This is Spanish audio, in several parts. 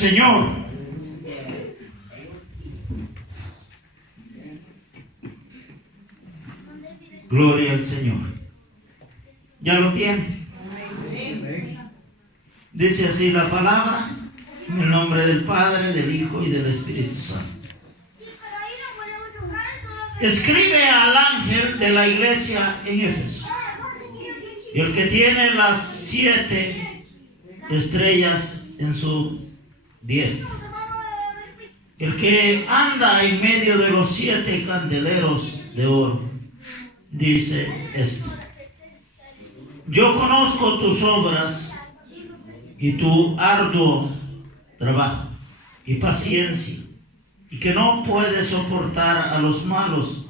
Señor. Gloria al Señor. ¿Ya lo tiene? Dice así la palabra, en el nombre del Padre, del Hijo y del Espíritu Santo. Escribe al ángel de la iglesia en Éfeso, y el que tiene las 7 estrellas en su diestra, el que anda en medio de los 7 candeleros de oro, dice esto: yo conozco tus obras y tu arduo trabajo y paciencia, y que no puedes soportar a los malos,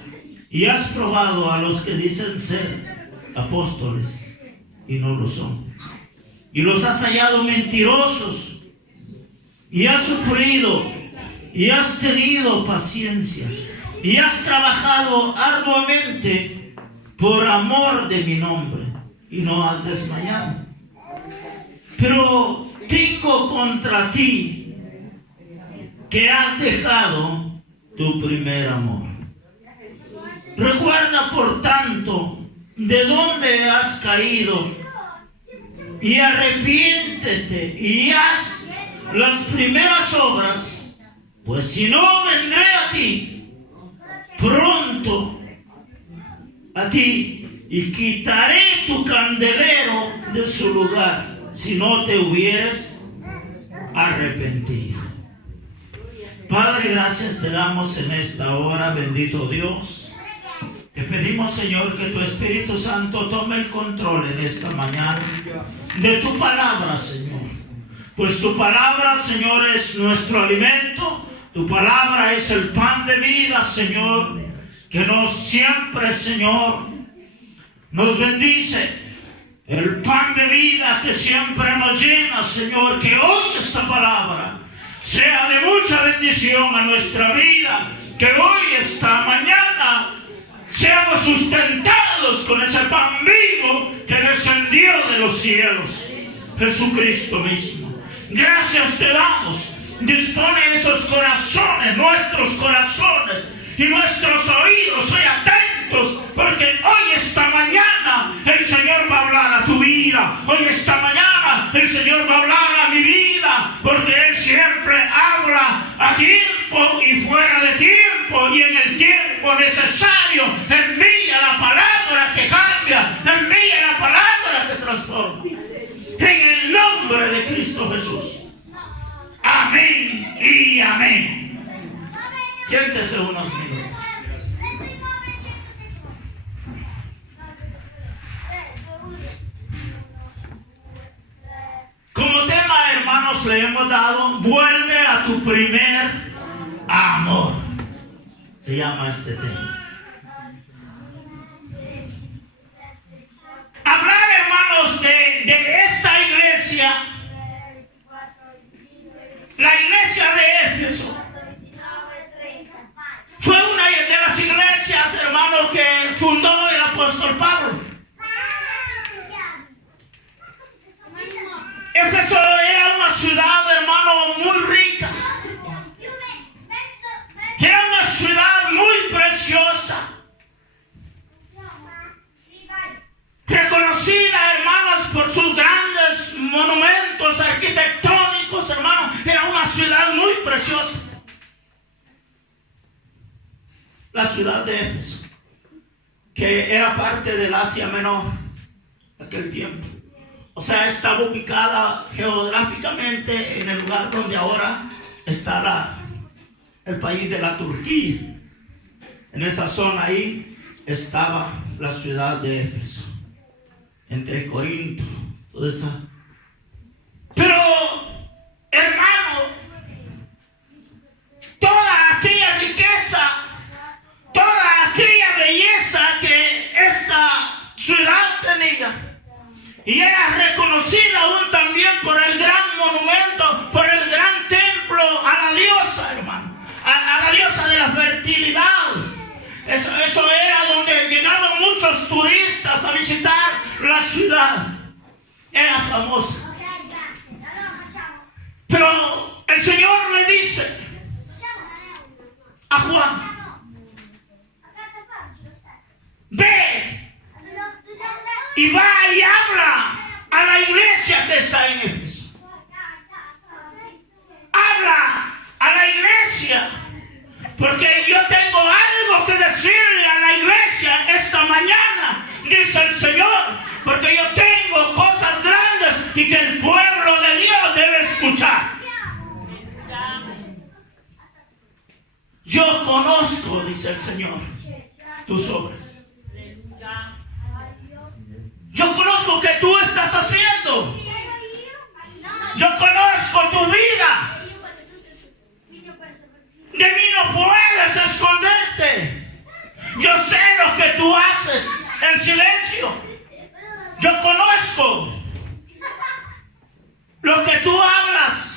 y has probado a los que dicen ser apóstoles y no lo son, y los has hallado mentirosos, y has sufrido y has tenido paciencia, y has trabajado arduamente por amor de mi nombre, y no has desmayado. Pero tengo contra ti que has dejado tu primer amor. Recuerda, por tanto, de dónde has caído, y arrepiéntete y haz las primeras obras, pues si no, vendré a ti pronto a ti y quitaré tu candelero de su lugar si no te hubieres arrepentido. Padre, gracias te damos en esta hora, bendito Dios. Te pedimos, Señor, que tu Espíritu Santo tome el control en esta mañana de tu palabra, Señor. Pues tu palabra, Señor, es nuestro alimento. Tu palabra es el pan de vida, Señor, que nos siempre, Señor, nos bendice. El pan de vida que siempre nos llena, Señor, que hoy esta palabra sea de mucha bendición a nuestra vida, que hoy, esta mañana, seamos sustentados con ese pan vivo que descendió de los cielos, Jesucristo mismo. Gracias te damos. Dispone esos corazones, nuestros corazones y nuestros oídos, hoy atentos, porque hoy, esta mañana, el Señor va a hablar a tu vida. Hoy, esta mañana, el Señor va a hablar a mi vida, porque Él siempre habla a tiempo y fuera de tiempo, y en el tiempo necesario envía la palabra que cambia, envía la palabra que transforma. En el nombre de Cristo Jesús. Amén y amén. Siéntese unos minutos. Como tema, hermanos, le hemos dado: vuelve a tu primer amor. Se llama este tema. Hablar, hermanos, de esta iglesia, la iglesia de Éfeso, fue una de las iglesias, hermanos, que fundó el apóstol Pablo. Éfeso era una ciudad, hermano, muy rica. Era una ciudad muy preciosa, reconocida, hermanos, por sus grandes monumentos arquitectónicos, hermanos. Era una ciudad muy preciosa, la ciudad de Éfeso, que era parte del Asia Menor de aquel tiempo. O sea, estaba ubicada geográficamente en el lugar donde ahora está el país de la Turquía. En esa zona ahí estaba la ciudad de Éfeso, entre Corinto, toda esa. Pero, hermano, toda aquella riqueza, toda aquella belleza que esta ciudad tenía, y era reconocida aún también por el gran monumento, por el gran templo a la diosa, hermano, a la diosa de la fertilidad. Eso era donde llegaban muchos turistas a visitar la ciudad. Era famosa. Pero el El Señor le dice a Juan: ve y va y habla a la iglesia que está en Éfeso. Habla a la iglesia, porque yo tengo algo que decirle a la iglesia esta mañana, dice el Señor, porque yo tengo cosas grandes y que el pueblo de Dios debe escuchar. Yo conozco, dice el Señor, tus obras. Yo conozco que tú estás haciendo. Yo conozco tu vida. De mí no puedes esconderte. Yo sé lo que tú haces en silencio. Yo conozco lo que tú hablas.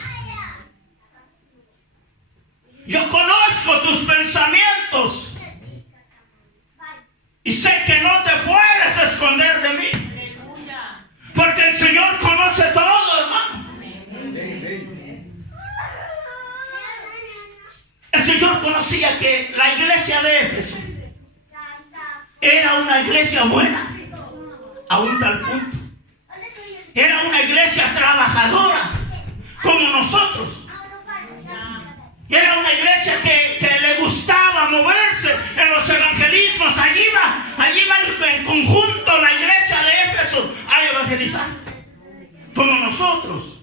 Yo conozco tus pensamientos. Y sé que no te puedes esconder de mí. Porque el Señor conoce todo, hermano. El Señor conocía que la iglesia de Éfeso era una iglesia buena, a un tal punto. Era una iglesia trabajadora, como nosotros. Era una iglesia que le gustaba moverse en los evangelismos. Allí va en conjunto la iglesia de Éfeso a evangelizar, como nosotros.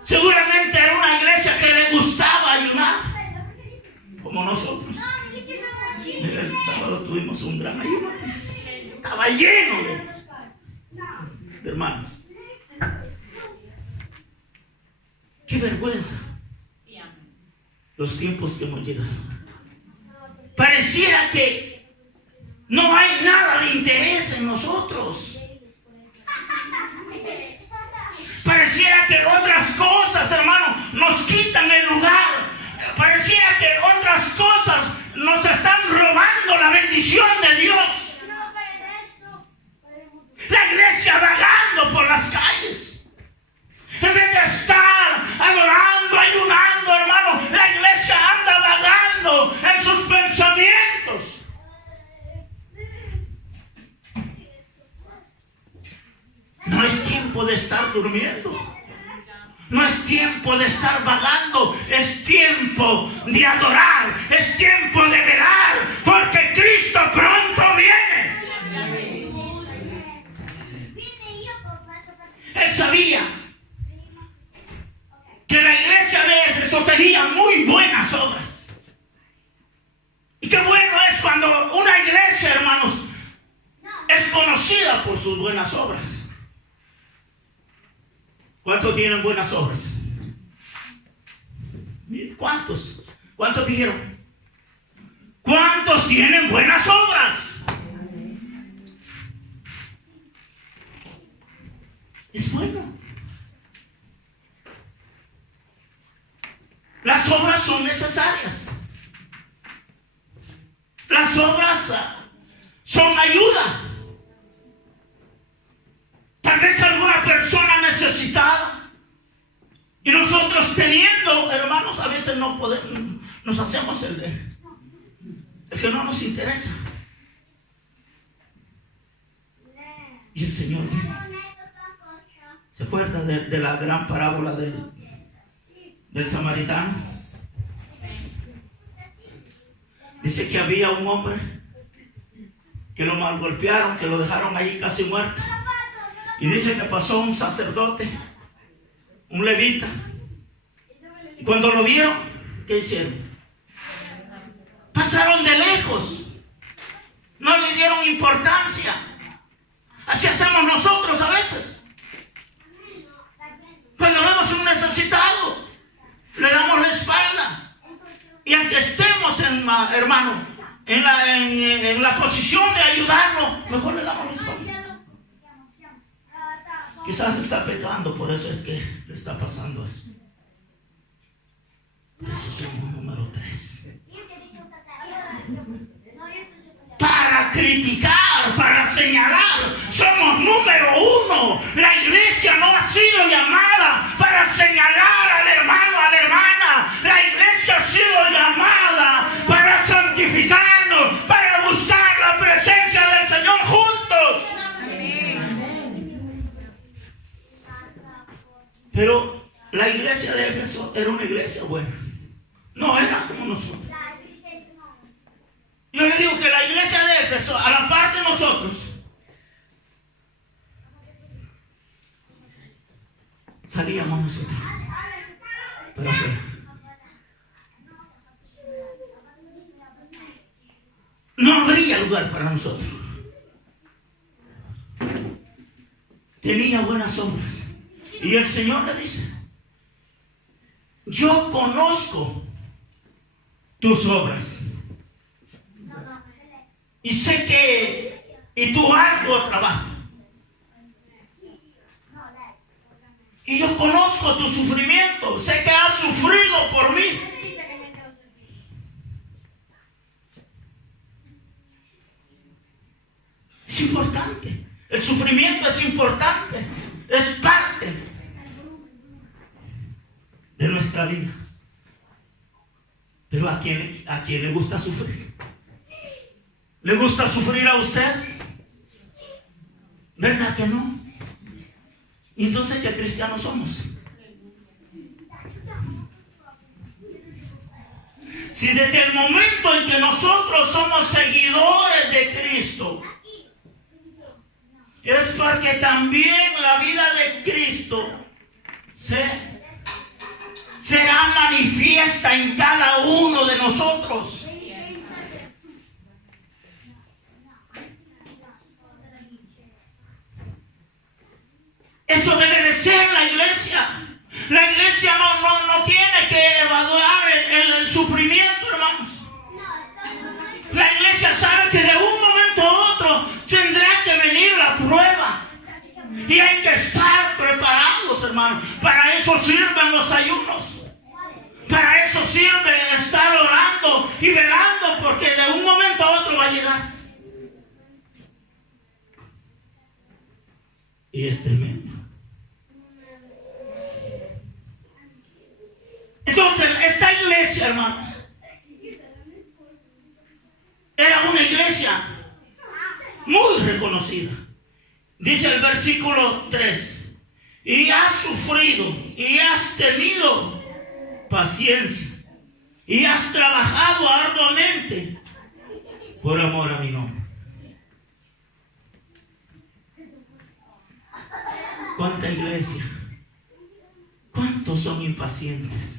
Seguramente era una iglesia que le gustaba ayunar, como nosotros. Mira, el sábado tuvimos un gran ayuno. Estaba lleno de hermanos. Qué vergüenza los tiempos que hemos llegado. Pareciera que no hay nada de interés en nosotros. Pareciera que otras cosas, hermano, nos quitan el lugar. Pareciera que otras cosas nos están robando la bendición de Dios. La iglesia vagando por las calles. En vez de estar adorando, ayunando, hermano, la iglesia anda vagando en sus pensamientos. No es tiempo de estar durmiendo. No es tiempo de estar vagando. Es tiempo de adorar. Es tiempo de velar. Porque Cristo pronto viene. Él sabía que la iglesia de Éfeso tenía muy buenas obras. Y qué bueno es cuando una iglesia, hermanos, es conocida por sus buenas obras. ¿Cuántos tienen buenas obras? ¿Cuántos? ¿Cuántos dijeron? ¿Cuántos tienen buenas obras? Es bueno. Las obras son necesarias. Las obras son ayuda. Tal vez alguna persona necesitada. Y nosotros teniendo, hermanos, a veces no podemos, nos hacemos el que no nos interesa. Y el Señor, ¿se acuerda de la gran parábola del samaritano? Dice que había un hombre que lo mal golpearon, que lo dejaron ahí casi muerto. Y dice que pasó un sacerdote, un levita. Y cuando lo vieron, ¿qué hicieron? Pasaron de lejos. No le dieron importancia. Así hacemos nosotros a veces. Cuando vemos un necesitado, le damos la espalda. Y aunque estemos, hermano, en la posición de ayudarlo, mejor le damos la espalda. Quizás está pecando, por eso es que le está pasando eso. Eso es el número 3. Para criticar, para señalar. Somos número uno. La iglesia no ha sido llamada para señalar al hermano, a la hermana. La iglesia ha sido llamada para santificarnos, para buscar la presencia del Señor juntos. Pero la iglesia de Éfeso era una iglesia buena. No era como nosotros. Yo le digo que la iglesia de Éfeso, a la par de nosotros, salíamos nosotros. Pero no habría lugar para nosotros. Tenía buenas obras. Y el Señor le dice: yo conozco tus obras. Y sé que tu arduo trabajo. Y yo conozco tu sufrimiento. Sé que has sufrido por mí. Es importante. El sufrimiento es importante. Es parte de nuestra vida. Pero ¿a quién le gusta sufrir? ¿Le gusta sufrir a usted? ¿Verdad que no? ¿Y entonces qué cristianos somos? Si desde el momento en que nosotros somos seguidores de Cristo, es porque también la vida de Cristo será manifiesta en cada uno de nosotros. Eso debe de ser la iglesia. La iglesia no tiene que evaluar el sufrimiento, hermanos. La iglesia sabe que de un momento a otro tendrá que venir la prueba. Y hay que estar preparados, hermanos. Para eso sirven los ayunos. Para eso sirve estar orando y velando, porque de un momento a otro va a llegar. Y es tremendo. Entonces, esta iglesia, hermanos, era una iglesia muy reconocida. Dice el versículo 3: y has sufrido y has tenido paciencia y has trabajado arduamente por amor a mi nombre. ¿Cuánta iglesia? ¿Cuántos son impacientes?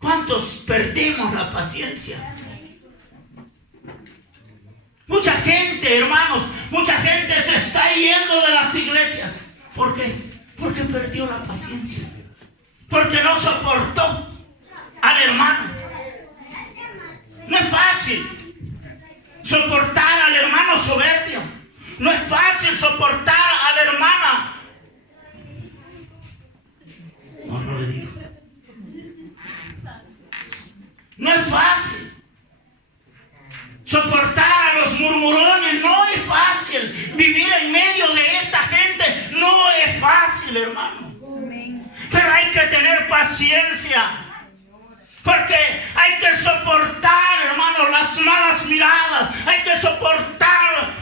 ¿Cuántos perdemos la paciencia? Mucha gente, hermanos, mucha gente se está yendo de las iglesias. ¿Por qué? Porque perdió la paciencia. Porque no soportó al hermano. No es fácil soportar al hermano soberbio. No es fácil soportar a la hermana. No le digo. No es fácil soportar a los murmurones. No es fácil vivir en medio de esta gente. No es fácil, hermano. Pero hay que tener paciencia. Porque hay que soportar, hermano, las malas miradas. Hay que soportar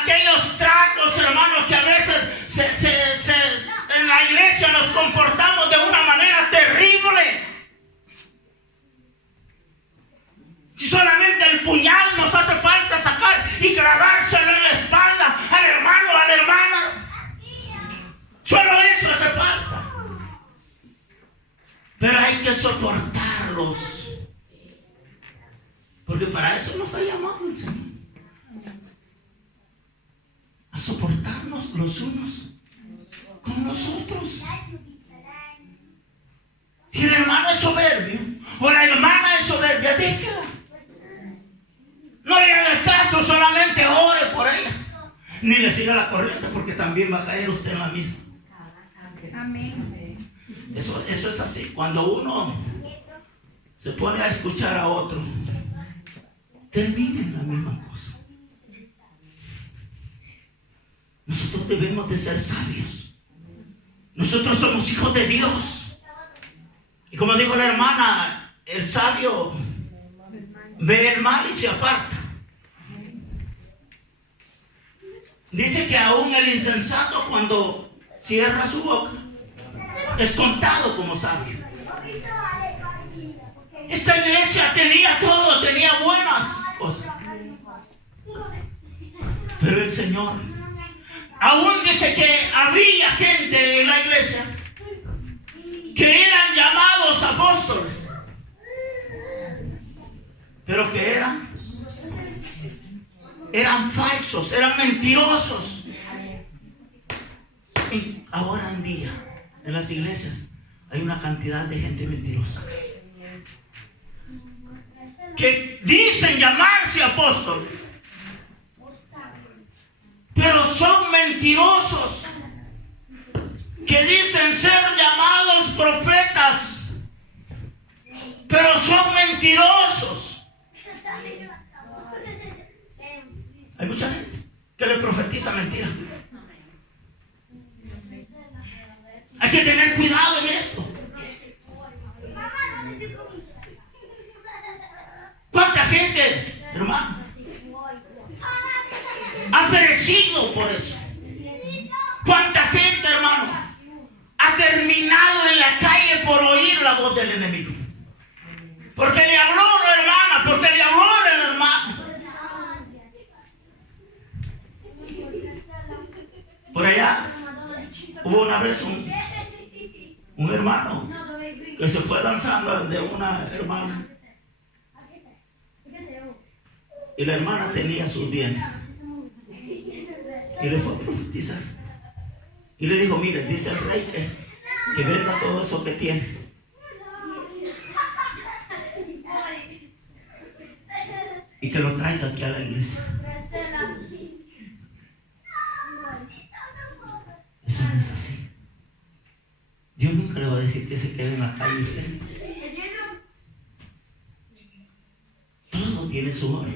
aquellos tratos, hermanos, que a veces en la iglesia nos comportamos de una manera terrible. Si solamente el puñal nos hace falta sacar y clavárselo en la espalda al hermano o a la hermana. Solo eso hace falta. Pero hay que soportarlos. Porque para eso nos ha llamado el Señor. A soportarnos los unos con los otros. Si el hermano es soberbio o la hermana es soberbia, déjela. No le haga caso, solamente ore por ella. Ni le siga la corriente, porque también va a caer usted en la misma. Amén. Eso es así. Cuando uno se pone a escuchar a otro, termina en la misma cosa. debemos de ser sabios. Nosotros somos hijos de Dios. Y como dijo la hermana, el sabio ve el mal y se aparta. Dice que aún el insensato, cuando cierra su boca, es contado como sabio. Esta iglesia tenía todo, tenía buenas cosas. Pero el Señor, aún dice que había gente en la iglesia que eran llamados apóstoles, pero que eran falsos, eran mentirosos. Y ahora en día, en las iglesias, hay una cantidad de gente mentirosa que dicen llamarse apóstoles, pero son mentirosos, que dicen ser llamados profetas, pero son mentirosos. Hay mucha gente que le profetiza mentira. Hay que tener cuidado en esto. ¿Cuánta gente, hermano, ha perecido por eso? ¿Cuánta gente, hermano, ha terminado en la calle por oír la voz del enemigo? Porque le habló la hermana, porque le habló el hermano. Por allá hubo una vez un hermano que se fue lanzando de una hermana, y la hermana tenía sus bienes, y le fue a profetizar y le dijo: mire, dice el rey que venda todo eso que tiene, y que lo traiga aquí a la iglesia. Eso no es así. Dios nunca le va a decir que se quede en la calle usted. Todo tiene su hora.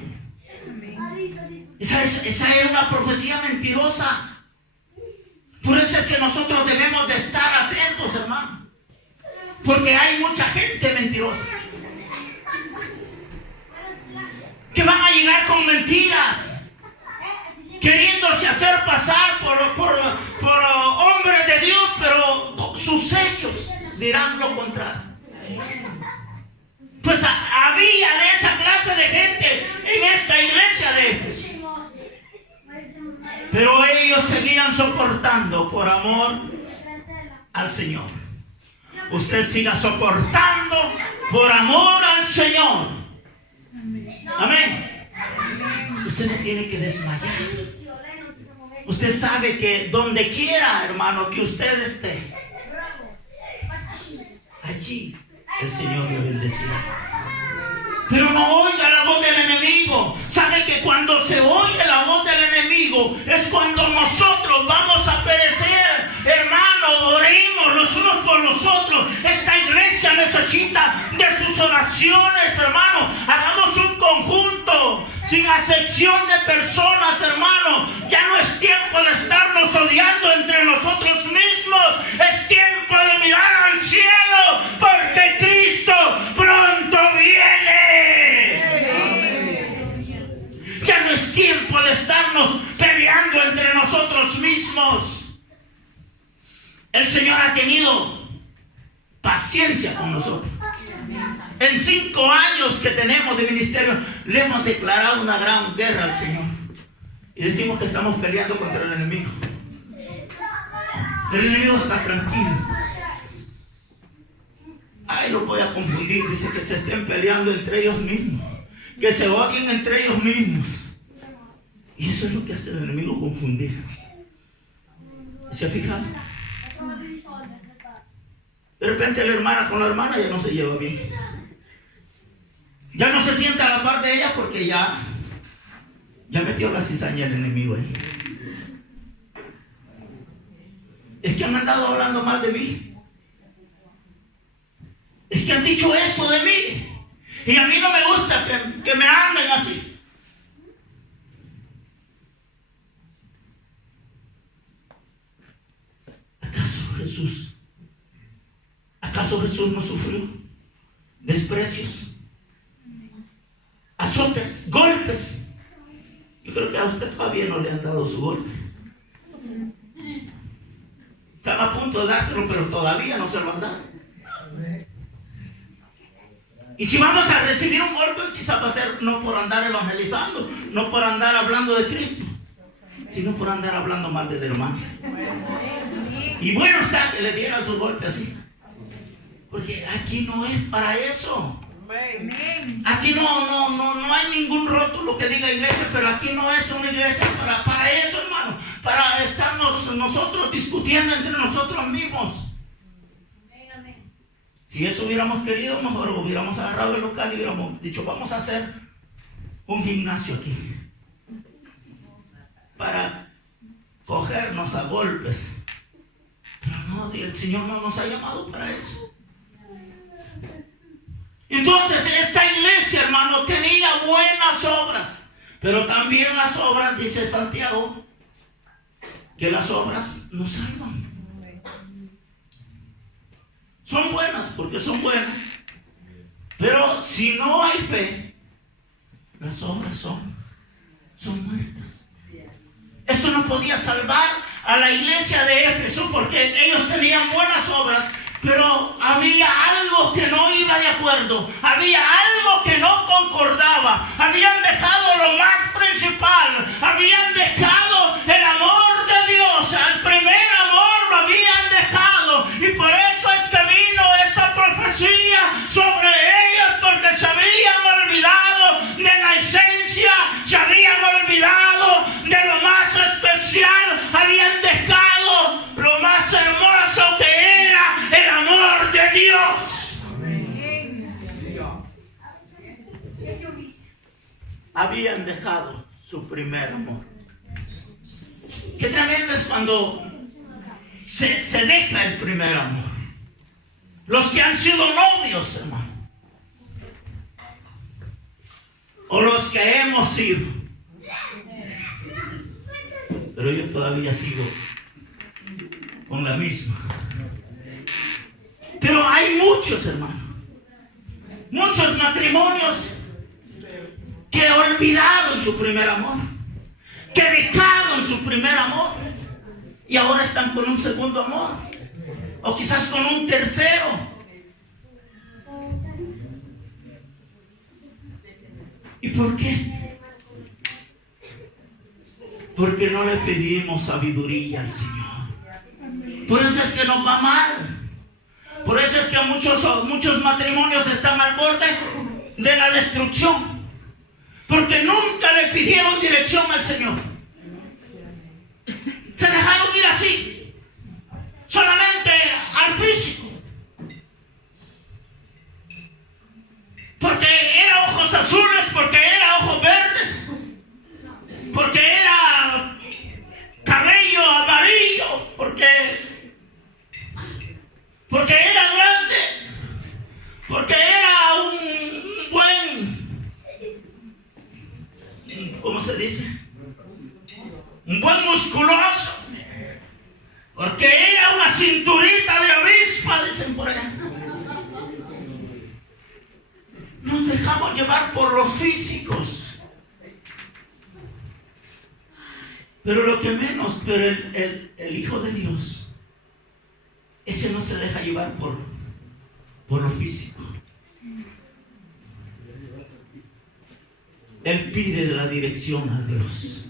Esa es una profecía mentirosa. Por eso es que nosotros debemos de estar atentos, hermano, porque hay mucha gente mentirosa que van a llegar con mentiras, queriéndose hacer pasar por hombres de Dios, pero sus hechos dirán lo contrario. Pues había de esa clase de gente en esta iglesia de Éfeso, pero ellos seguían soportando por amor al Señor. Usted siga soportando por amor al Señor. Amén. Usted no tiene que desmayar. Usted sabe que donde quiera, hermano, que usted esté, allí el Señor le bendecirá. Pero no oiga la voz del enemigo. Sabe que cuando se oye la voz del enemigo es cuando nosotros vamos a perecer. Hermano, oremos los unos por los otros. Esta iglesia necesita de sus oraciones, hermano. Hagamos un conjunto sin acepción de personas, hermano. Ya no es tiempo de estarnos odiando entre nosotros mismos. Es tiempo de mirar al cielo, porque Cristo pronto viene. Ya no es tiempo de estarnos peleando entre nosotros mismos. El Señor ha tenido paciencia con nosotros. En 5 años que tenemos de ministerio, le hemos declarado una gran guerra al Señor. Y decimos que estamos peleando contra el enemigo. El enemigo está tranquilo. Ay, lo voy a confundir. Dice que se estén peleando entre ellos mismos, que se odien entre ellos mismos. Y eso es lo que hace el enemigo, confundir. ¿Se ha fijado? De repente la hermana con la hermana ya no se lleva bien. Ya no se sienta a la par de ella porque ya metió la cizaña el enemigo ahí. Es que han andado hablando mal de mí. Es que han dicho esto de mí. Y a mí no me gusta que me anden así. Jesús? ¿Acaso Jesús no sufrió desprecios, azotes, golpes? Yo creo que a usted todavía no le han dado su golpe. Están a punto de dárselo, pero todavía no se lo han dado. Y si vamos a recibir un golpe, quizás va a ser no por andar evangelizando, no por andar hablando de Cristo, sino por andar hablando mal del hermano. Y bueno está que le dieran su golpe así, porque aquí no es para eso. Aquí no hay ningún rótulo que diga iglesia, pero aquí no es una iglesia para eso, hermano, para estarnos nosotros discutiendo entre nosotros mismos. Si eso hubiéramos querido, mejor hubiéramos agarrado el local y hubiéramos dicho, vamos a hacer un gimnasio aquí para cogernos a golpes. Pero no, el Señor no nos ha llamado para eso. Entonces esta iglesia, hermano, tenía buenas obras, pero también las obras, dice Santiago, que las obras no salvan. Son buenas porque son buenas, pero si no hay fe, las obras son muertas. Esto no podía salvar a la iglesia de Éfeso porque ellos tenían buenas obras, pero había algo que no iba de acuerdo, había algo que no concordaba, habían dejado lo más principal, habían dejado el amor de Dios, el primer amor lo habían dejado, y por eso es que vino esta profecía sobre ellos, porque se habían olvidado de la esencia, se habían olvidado de lo más especial, habían dejado lo más hermoso que era el amor de Dios. Habían dejado su primer amor. Qué tremendo es cuando se deja el primer amor. Los que han sido novios, hermano, o los que hemos sido, pero yo todavía sigo con la misma. Pero hay muchos, hermanos, muchos matrimonios que olvidaron su primer amor, que dejaron su primer amor y ahora están con un segundo amor, o quizás con un tercero. ¿Y por qué? Porque no le pedimos sabiduría al Señor. Por eso es que nos va mal. Por eso es que muchos matrimonios están al borde de la destrucción. Porque nunca le pidieron dirección al Señor. Se dejaron ir así, solamente al físico. Porque era ojos azules, porque era ojos verdes, porque era cabello amarillo, porque era grande, porque era un buen, ¿cómo se dice? Un buen musculoso, porque era una cinturita de avispa, dicen por allá. Nos dejamos llevar por los físicos, pero lo que menos, pero el Hijo de Dios, ese no se deja llevar por lo físico. Él pide la dirección a Dios.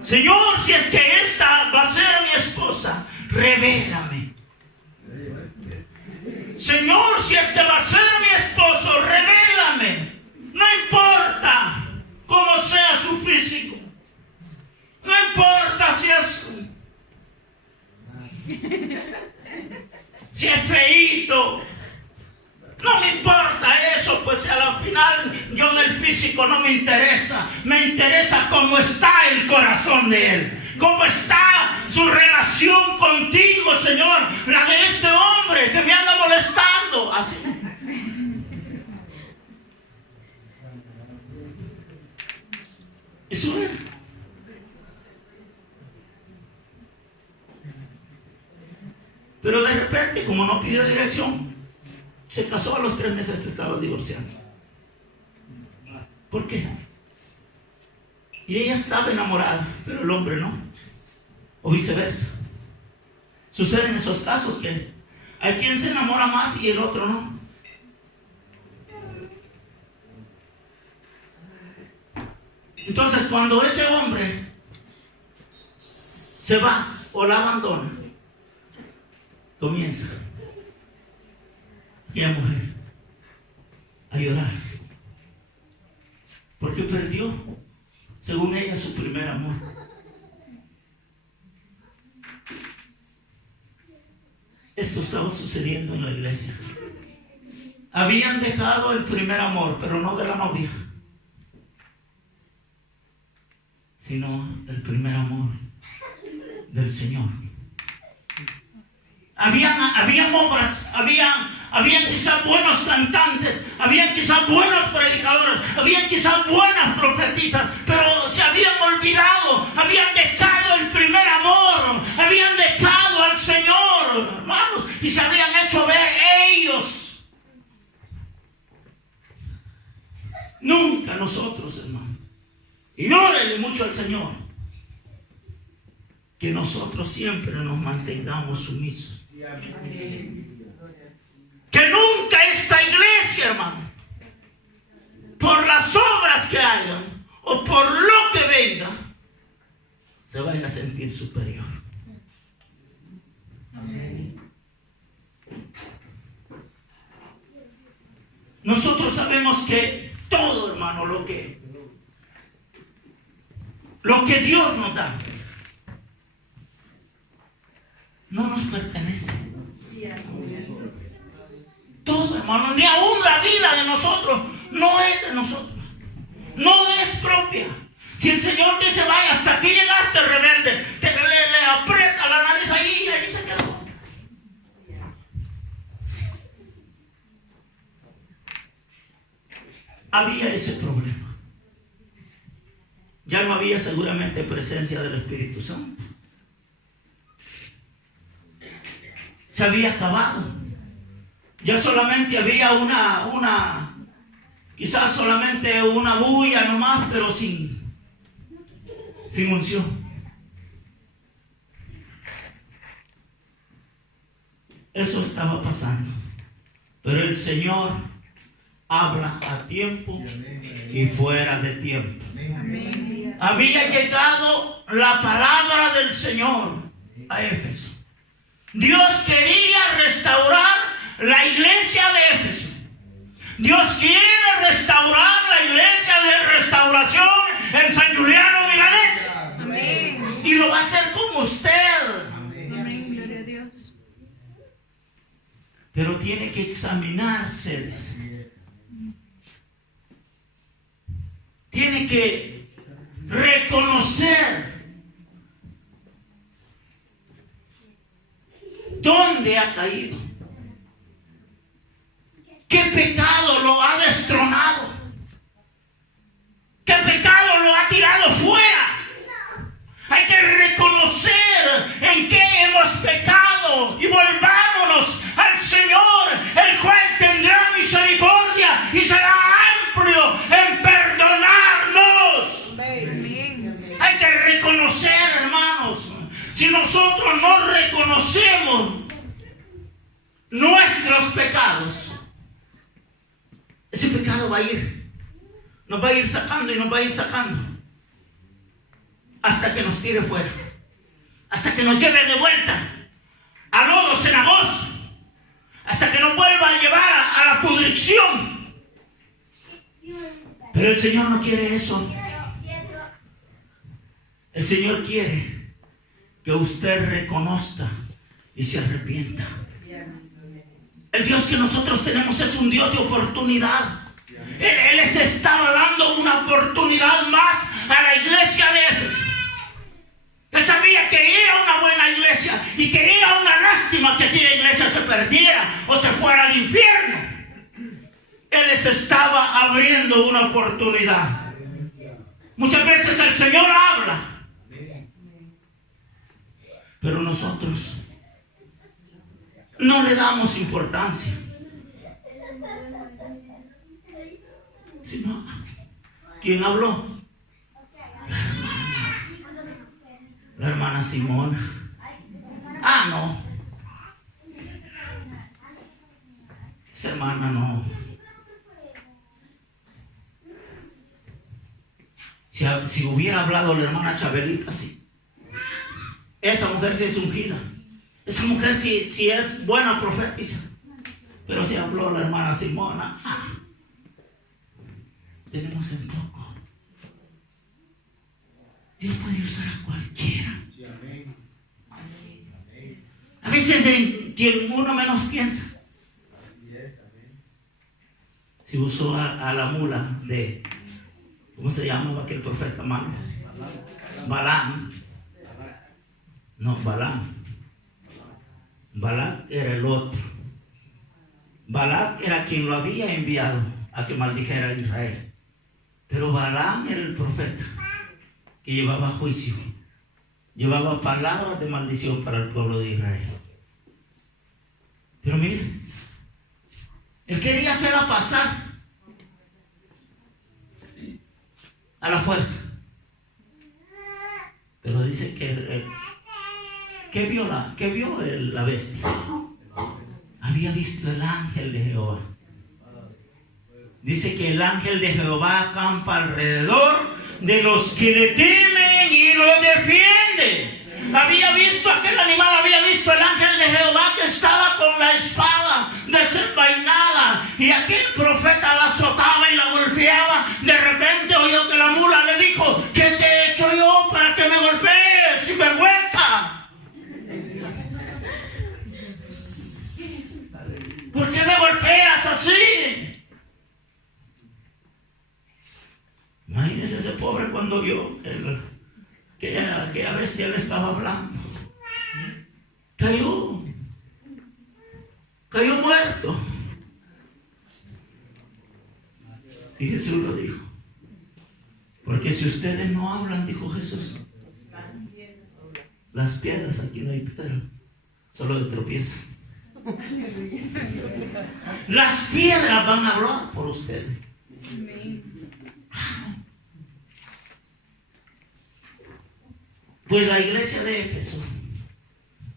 Señor, si es que esta va a ser mi esposa, revélame. Señor, si es que va a ser mi esposo, revélame. No importa cómo sea su físico. No importa si es feíto. No me importa eso, pues a la final yo del físico no me interesa. Me interesa cómo está el corazón de él. Cómo está su relación contigo, Señor. La de este hombre que me anda molestando. Así. Eso era. Pero de repente, como no pidió dirección, se casó. A los 3 meses se estaba divorciando. ¿Por qué? Y ella estaba enamorada, pero el hombre no. O viceversa. Suceden esos casos que hay quien se enamora más y el otro no. Entonces, cuando ese hombre se va o la abandona, comienza aquella mujer a llorar, porque perdió, según ella, su primer amor. Esto estaba sucediendo en la iglesia. Habían dejado el primer amor, pero no de la novia, sino el primer amor del Señor. Habían obras, habían quizás buenos cantantes, habían quizás buenos predicadores, habían quizás buenas profetisas, pero se habían olvidado, habían dejado el primer amor, habían dejado al Señor, hermanos, y se habían hecho ver ellos. Nunca nosotros, hermanos, y órale mucho al Señor, que nosotros siempre nos mantengamos sumisos. Que nunca esta iglesia, hermano, por las obras que hagan o por lo que venga, se vaya a sentir superior. Nosotros sabemos que todo, hermano, lo que Dios nos da, no nos pertenece. Todo, hermano, ni aún la vida de nosotros no es de nosotros, no es propia. Si el Señor dice, vaya, hasta aquí llegaste, rebelde, le aprieta la nariz ahí y ahí se quedó. Había ese problema. Ya no había seguramente presencia del Espíritu Santo. Se había acabado. Ya solamente había quizás solamente una bulla nomás, pero sin unción. Eso estaba pasando. Pero el Señor habla a tiempo y fuera de tiempo. Amén. Había llegado la palabra del Señor a Éfeso. Dios quería restaurar la iglesia de Éfeso. Dios quiere restaurar la iglesia de restauración en San Juliano Milanés. Amén. Y lo va a hacer como usted. Amén. Gloria a Dios. Pero tiene que examinarse. Tiene que reconocer dónde ha caído. ¿Qué pecado lo ha destronado? ¿Qué pecado lo ha tirado fuera? Hay que reconocer en qué hemos pecado y volvámonos al Señor, el cual tendrá misericordia y será amplio en perdonarnos. Amén. Hay que reconocer, hermanos. Si nosotros no reconocemos nuestros pecados, ese pecado nos va a ir sacando y nos va a ir sacando hasta que nos tire fuera, hasta que nos lleve de vuelta a lodo cenagoso, hasta que nos vuelva a llevar a la pudrición. Pero el Señor no quiere eso. El Señor quiere que usted reconozca y se arrepienta. El Dios que nosotros tenemos es un Dios de oportunidad. Él les estaba dando una oportunidad más a la iglesia de Éfeso. Él sabía que era una buena iglesia y que era una lástima que aquella iglesia se perdiera o se fuera al infierno. Él les estaba abriendo una oportunidad. Muchas veces el Señor habla, pero nosotros no le damos importancia. Sino, ¿quién habló? La hermana Simona. Ah, no. Esa hermana no. Si hubiera hablado la hermana Chabelita, sí. Esa mujer sí es ungida. Esa mujer sí es buena profetisa. Pero si habló la hermana Simona, tenemos en poco. Dios puede usar a cualquiera. A veces en quien uno menos piensa. Si usó a la mula de, ¿cómo se llamaba aquel profeta malo? Balaam. No, Balaam. Balaam era el otro. Balaam era quien lo había enviado a que maldijera a Israel. Pero Balaam era el profeta que llevaba juicio, llevaba palabras de maldición para el pueblo de Israel. Pero mire, él quería hacerla pasar a la fuerza. Pero dice que ¿qué vio la bestia? Había visto el ángel de Jehová. Dice que el ángel de Jehová acampa alrededor de los que le temen y los defiende. Había visto aquel animal, había visto el ángel de Jehová que estaba con la espada desenvainada, y aquel profeta la azotaba y la golpeaba. De repente oyó que la mula le dijo: ¿qué te he hecho yo para que me golpees, sin vergüenza? ¿Por qué me golpeas así? Imagínese ese pobre cuando vio que aquella bestia le estaba hablando. Cayó muerto. Y Jesús lo dijo. Porque si ustedes no hablan, dijo Jesús, las piedras, aquí no hay piedra, solo de tropiezo. Las piedras van a hablar por ustedes. Pues la iglesia de Éfeso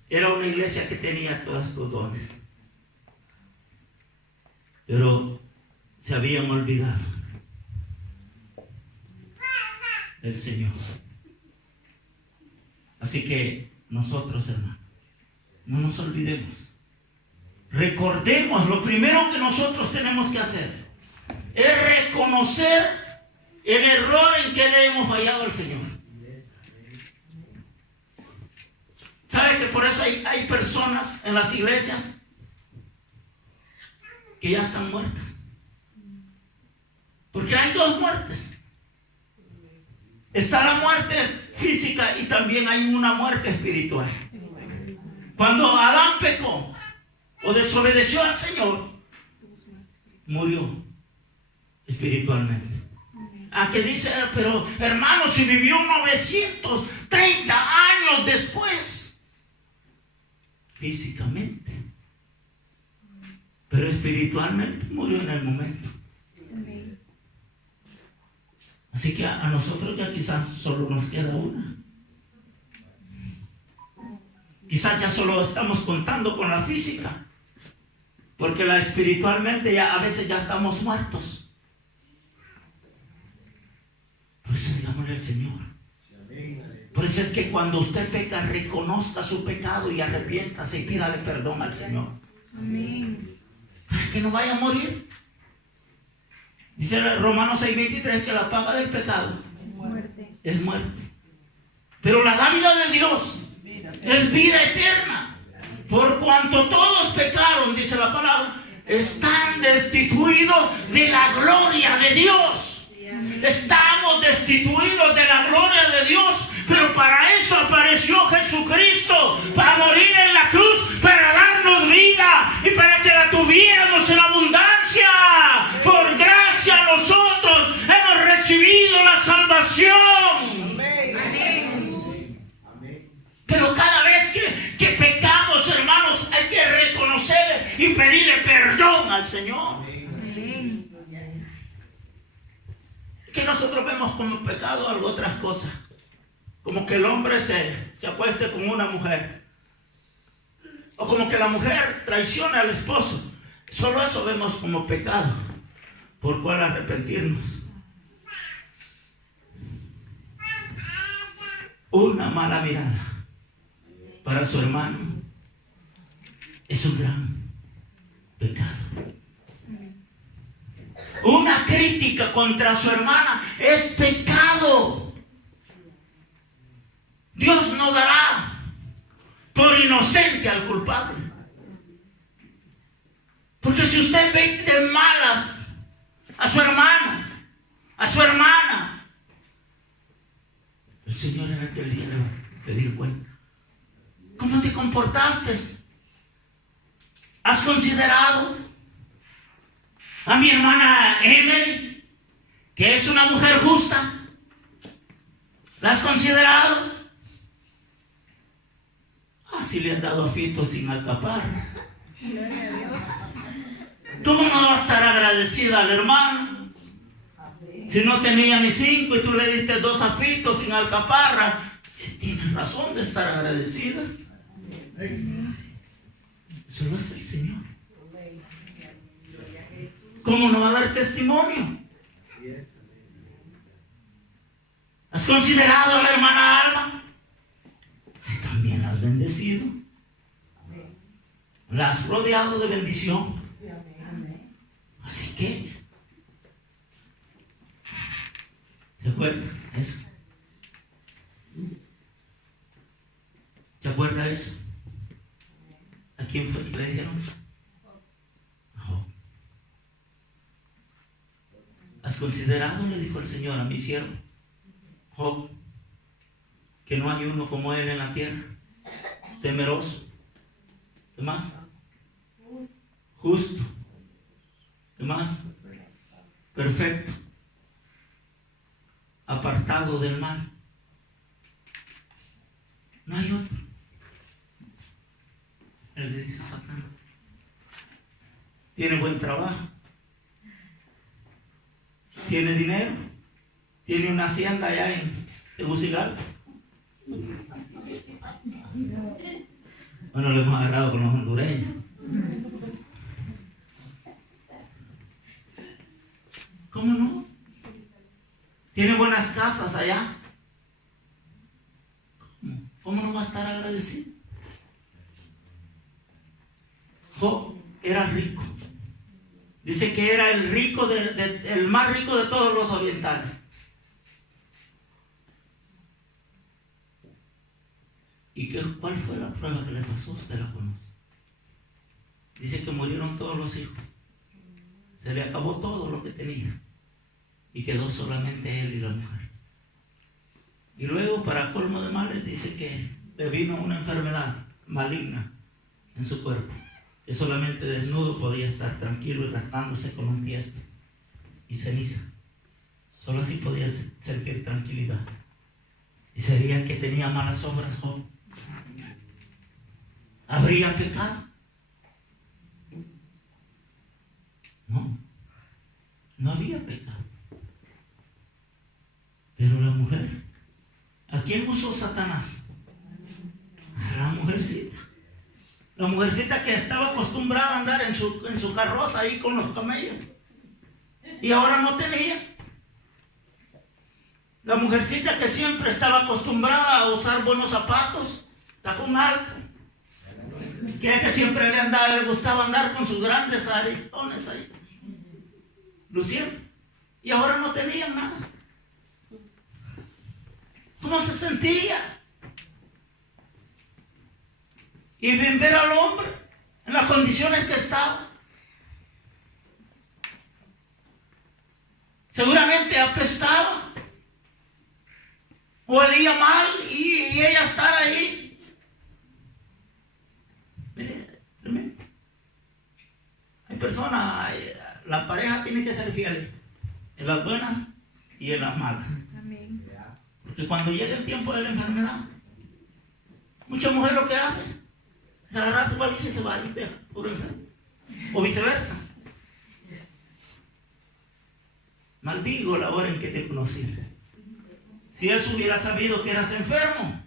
era una iglesia que tenía todos estos dones, pero se habían olvidado del Señor. Así que nosotros, hermanos, no nos olvidemos. Recordemos, lo primero que nosotros tenemos que hacer es reconocer el error en que le hemos fallado al Señor. ¿Sabe que por eso hay personas en las iglesias que ya están muertas? Porque hay dos muertes. Está la muerte física y también hay una muerte espiritual. Cuando Adán pecó o desobedeció al Señor, murió espiritualmente. Que dice, pero hermano, si vivió 930 años después, físicamente, pero espiritualmente murió en el momento. Así que a nosotros ya quizás solo nos queda una. Quizás ya solo estamos contando con la física, porque la espiritualmente ya a veces ya estamos muertos. Por eso digámosle al Señor. Por eso es que cuando usted peca, reconozca su pecado y arrepiéntase y pídale perdón al Señor. Amén. Para que no vaya a morir. Dice Romanos 6:23 que la paga del pecado es muerte. Pero la dádiva de Dios es vida eterna. Por cuanto todos pecaron, dice la palabra, están destituidos de la gloria de Dios. Estamos destituidos de la gloria de Dios, pero para eso apareció Jesucristo, para morir en la cruz, para darnos vida y para que la tuviéramos en abundancia. Por gracia nosotros hemos recibido la salvación. Amén. Pero cada vez que pecamos, hermanos, hay que reconocer y pedirle perdón al Señor. Amén. Que nosotros vemos como pecado algo otras cosas. Como que el hombre se acueste con una mujer. O como que la mujer traicione al esposo. Solo eso vemos como pecado, por cual arrepentirnos. Una mala mirada para su hermano es un gran pecado. Una crítica contra su hermana es pecado. Dios no dará por inocente al culpable. Porque si usted ve de malas a su hermano, a su hermana, el Señor en aquel día le va a pedir cuenta. ¿Cómo te comportaste? ¿Has considerado a mi hermana Emily, que es una mujer justa? ¿La has considerado? Así le han dado a Fito sin alcapar. Gloria a Dios. ¿Cómo no va a estar agradecida al hermano? Si no tenía ni 5 y tú le diste 2 a Fito sin alcaparra, tienes razón de estar agradecida. Eso lo hace el Señor. ¿Cómo no va a dar testimonio? ¿Has considerado a la hermana Alma? Si también la has bendecido, la has rodeado de bendición. Así que, ¿se acuerda eso? ¿Se acuerda eso? ¿A quién fue que le dijeron? Job. ¿Has considerado, le dijo el Señor a mi siervo Job, que no hay uno como él en la tierra, temeroso? ¿Qué más? Justo. ¿Qué más? Perfecto. Apartado del mal. No hay otro. Él le dice a Satanás. Tiene buen trabajo. Tiene dinero. Tiene una hacienda allá en Tegucigalpa. Bueno, lo hemos agarrado con los hondureños. ¿Cómo no? Tiene buenas casas allá. ¿Cómo no va a estar agradecido? Job era rico. Dice que era el rico el más rico de todos los orientales. ¿Y cuál fue la prueba que le pasó? Usted la conoce. Dice que murieron todos los hijos. Se le acabó todo lo que tenía. Y quedó solamente él y la mujer. Y luego, para colmo de males, dice que le vino una enfermedad maligna en su cuerpo. Que solamente desnudo podía estar tranquilo y gastándose con un tiesto y ceniza. Solo así podía sentir tranquilidad. Y sería que tenía malas obras, Job. ¿Habría pecado? No, no había pecado. Pero la mujer, ¿a quién usó Satanás? A la mujercita. La mujercita que estaba acostumbrada a andar en su carroza ahí con los camellos. Y ahora no tenía. La mujercita que siempre estaba acostumbrada a usar buenos zapatos, tacón alto. Que siempre le gustaba andar con sus grandes aretones ahí. Luciendo. Y ahora no tenían nada. ¿Cómo se sentía? Y bien ver al hombre en las condiciones que estaba. Seguramente apestaba. O olía mal y ella estar ahí. Mire, hay personas, la pareja tiene que ser fiel en las buenas y en las malas. Amén. Porque cuando llega el tiempo de la enfermedad, muchas mujeres lo que hacen es agarrar su valija y se va y deja por enfermo. o viceversa. Maldigo la hora en que te conocí. Si Él hubiera sabido que eras enfermo,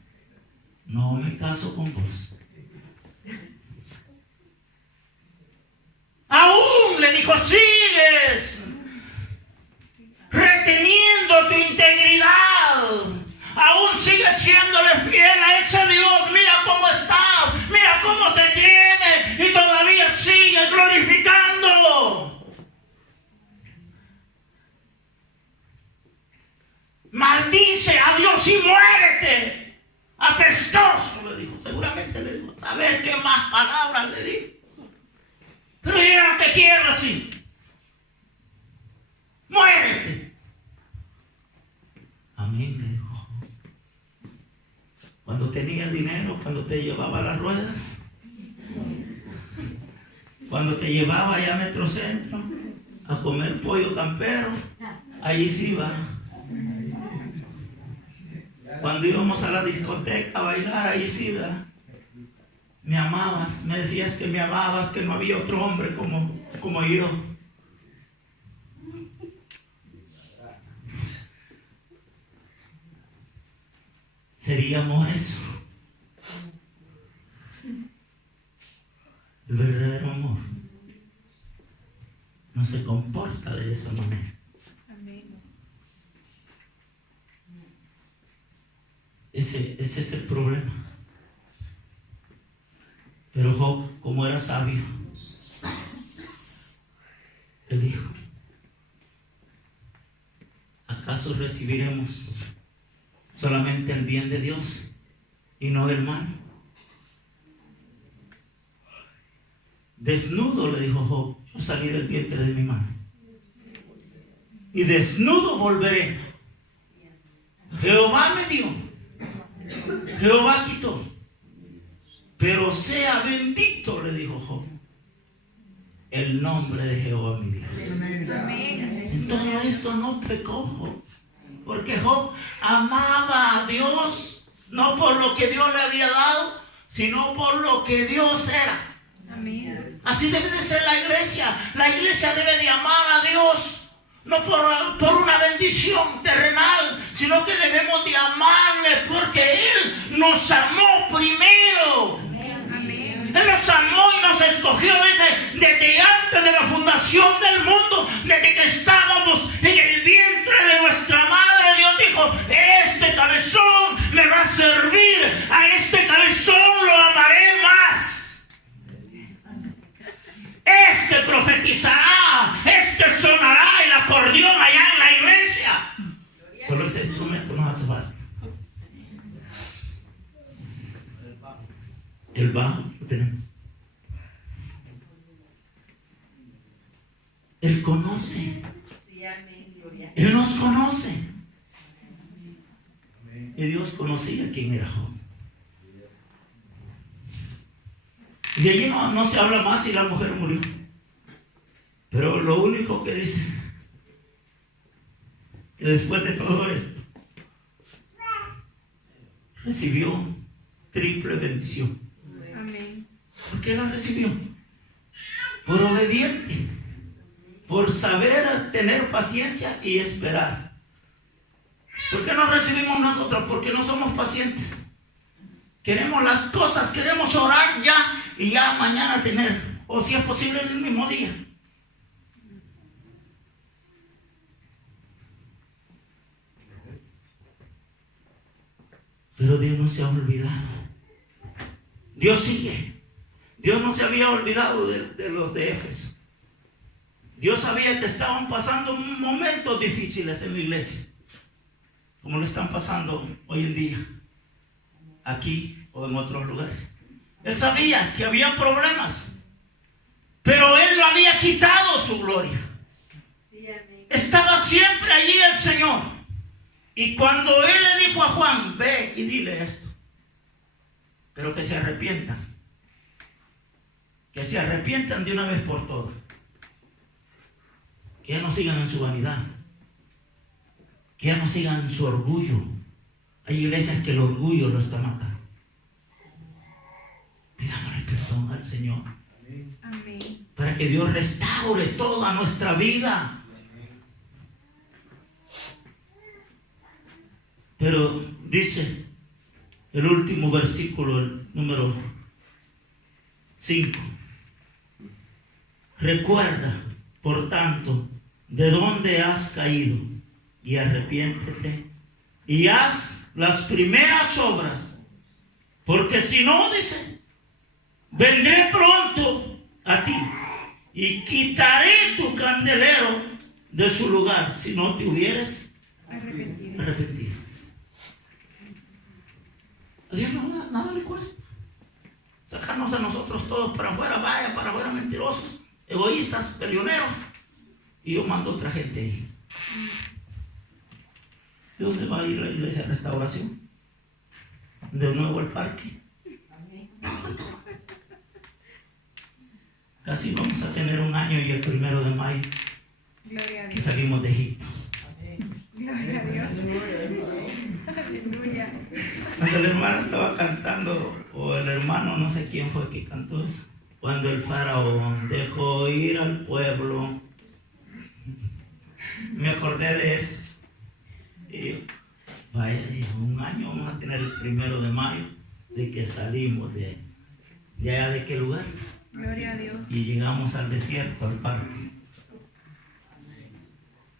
no me caso con vos. Aún le dijo, sigues reteniendo tu integridad. Aún sigues siéndole fiel a ese Dios. Mira cómo estás, mira cómo te tiene y todavía sigues glorificándolo. Maldice a Dios y muérete. Apestoso, le dijo. Seguramente le dijo. Saber qué más palabras le dijo. Pero yo no te quiero así. Muérete. Amén, le dijo. Cuando tenía dinero, cuando te llevaba a las ruedas, cuando te llevaba allá a Metrocentro a comer pollo campero, allí sí iba. Cuando íbamos a la discoteca a bailar, allí sí iba. Me amabas, me decías que me amabas, que no había otro hombre como yo. ¿Sería amor eso? El verdadero amor no se comporta de esa manera. Ese es el problema. Pero Job, como era sabio, él dijo, ¿acaso recibiremos solamente el bien de Dios y no el mal? Desnudo, le dijo Job, yo salí del vientre de mi madre y desnudo volveré. Jehová me dio, Jehová quitó, pero sea bendito, le dijo Job, el nombre de Jehová mi Dios. En todo esto no pecó Job, porque Job amaba a Dios, no por lo que Dios le había dado, sino por lo que Dios era. Amén. Así debe de ser la iglesia. La iglesia debe de amar a Dios, no por una bendición terrenal, sino que debemos de amarle porque Él nos amó primero. Amén. Él nos amó y nos escogió desde antes de la fundación del mundo, desde que estábamos en el vientre de nuestra madre. Dios dijo, este cabezón me va a servir, a este cabezón lo amaré más. Este profetizará, este sonará el acordeón allá en la iglesia. Solo ese instrumento nos hace falta. El bajo lo tenemos. Él conoce. Él nos conoce. Y Dios conocía quién era Job. Y de allí no se habla más si la mujer murió. Pero lo único que dice, que después de todo esto, recibió triple bendición. Amén. ¿Por qué la recibió? Por obediente, por saber tener paciencia y esperar. ¿Por qué no recibimos nosotros? Porque no somos pacientes. Queremos las cosas, queremos orar ya y ya mañana tener, o si es posible el mismo día. Pero Dios no se ha olvidado. Dios sigue. Dios no se había olvidado de los de Éfeso. Dios sabía que estaban pasando momentos difíciles en la iglesia, como lo están pasando hoy en día, aquí o en otros lugares. Él sabía que había problemas, pero Él no había quitado su gloria. Estaba siempre allí el Señor. Y cuando Él le dijo a Juan, ve y dile esto, pero que se arrepientan. Que se arrepientan de una vez por todas. Que ya no sigan en su vanidad. Que ya no sigan en su orgullo. Hay iglesias que el orgullo lo está matando. Pidámosle perdón al Señor. Amén. Para que Dios restaure toda nuestra vida. Pero dice el último versículo, el número 5. Recuerda, por tanto, de dónde has caído y arrepiéntete y haz las primeras obras, porque si no, dice, vendré pronto a ti y quitaré tu candelero de su lugar si no te hubieres arrepentido. A Dios nada le cuesta sacarnos a nosotros todos para afuera. Vaya para afuera, mentirosos, egoístas, peleoneros, y yo mando otra gente ahí. ¿De dónde va a ir la iglesia de Restauración? De nuevo al parque. Casi vamos a tener un año y el 1 de mayo Gloria a que Dios. salimos de Egipto. Gloria a Dios. Aleluya. Cuando la hermana estaba cantando, o el hermano, no sé quién fue que cantó eso, cuando el faraón dejó ir al pueblo, me acordé de eso. Y vaya, un año vamos a tener el 1 de mayo de que salimos de allá de qué lugar. Gloria a Dios. Y llegamos al desierto, al parque.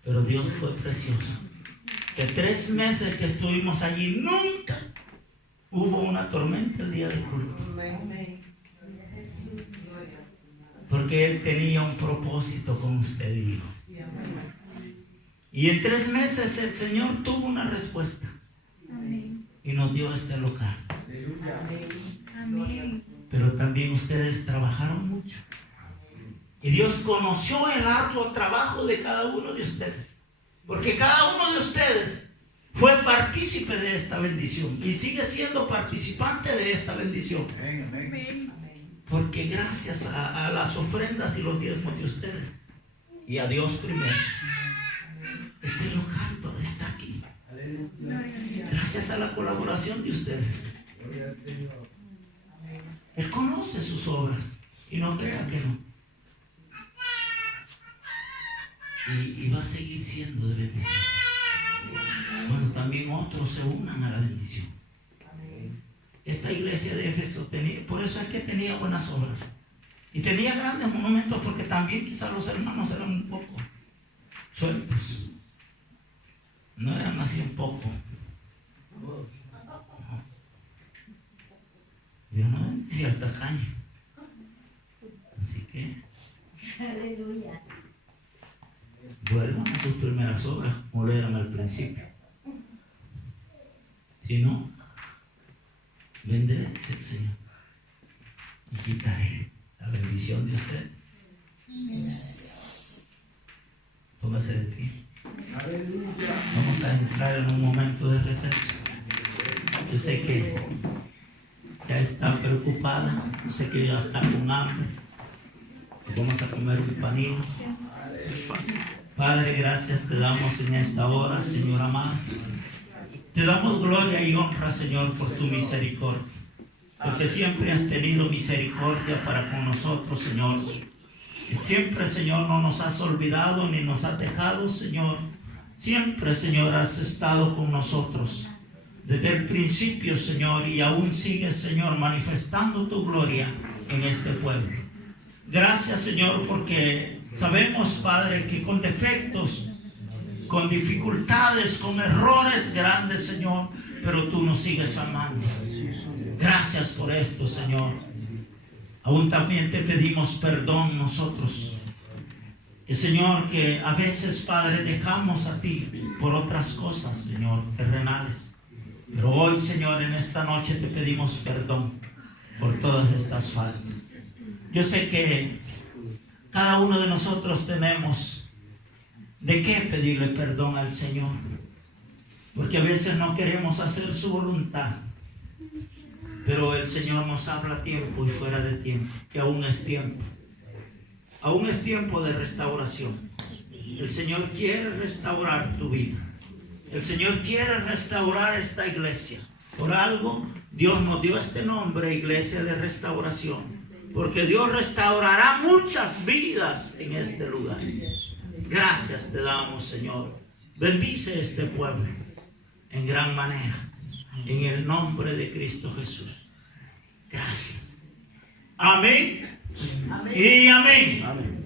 Pero Dios fue precioso. Que 3 meses que estuvimos allí, nunca hubo una tormenta el día del culto. Porque Él tenía un propósito con usted y yo. Y en 3 meses el Señor tuvo una respuesta. Amén. Y nos dio este local. Amén. Pero también ustedes trabajaron mucho. Y Dios conoció el arduo trabajo de cada uno de ustedes. Porque cada uno de ustedes fue partícipe de esta bendición. Y sigue siendo participante de esta bendición. Amén. Porque gracias a las ofrendas y los diezmos de ustedes, y a Dios primero, este local está aquí. Gloria a Dios. Gracias a la colaboración de ustedes. Él conoce sus obras y no crea que no. Y va a seguir siendo de bendición cuando también otros se unan a la bendición. Esta iglesia de Éfeso tenía, por eso es que tenía buenas obras y tenía grandes monumentos, porque también quizás los hermanos eran un poco sueltos, no eran así un poco. Dios no bendice al tacaño. Así que Aleluya. vuelvan a sus primeras obras como lo eran al principio. Si no, vendré, dice el Señor, y quitaré la bendición de usted. Póngase de pie. Vamos a entrar en un momento de receso. Yo sé que ya está preocupada, yo sé que ya está con hambre. Vamos a comer un panino. Padre, gracias te damos en esta hora, Señor amado. Te damos gloria y honra, Señor, por tu misericordia. Porque siempre has tenido misericordia para con nosotros, Señor. Siempre, Señor, no nos has olvidado ni nos has dejado, Señor. Siempre, Señor, has estado con nosotros. Desde el principio, Señor, y aún sigues, Señor, manifestando tu gloria en este pueblo. Gracias, Señor, porque sabemos, Padre, que con defectos, con dificultades, con errores grandes, Señor, pero tú nos sigues amando. Gracias por esto, Señor. Aún también te pedimos perdón nosotros. Que, Señor, que a veces, Padre, dejamos a ti por otras cosas, Señor, terrenales. Pero hoy, Señor, en esta noche te pedimos perdón por todas estas faltas. Yo sé que cada uno de nosotros tenemos de qué pedirle perdón al Señor, porque a veces no queremos hacer su voluntad, pero el Señor nos habla a tiempo y fuera de tiempo, que aún es tiempo de restauración. El Señor quiere restaurar tu vida, el Señor quiere restaurar esta iglesia. Por algo Dios nos dio este nombre, Iglesia de Restauración. porque Dios restaurará muchas vidas en este lugar. Gracias te damos, Señor. Bendice este pueblo en gran manera, en el nombre de Cristo Jesús. Gracias. Amén. Y amén. Amén.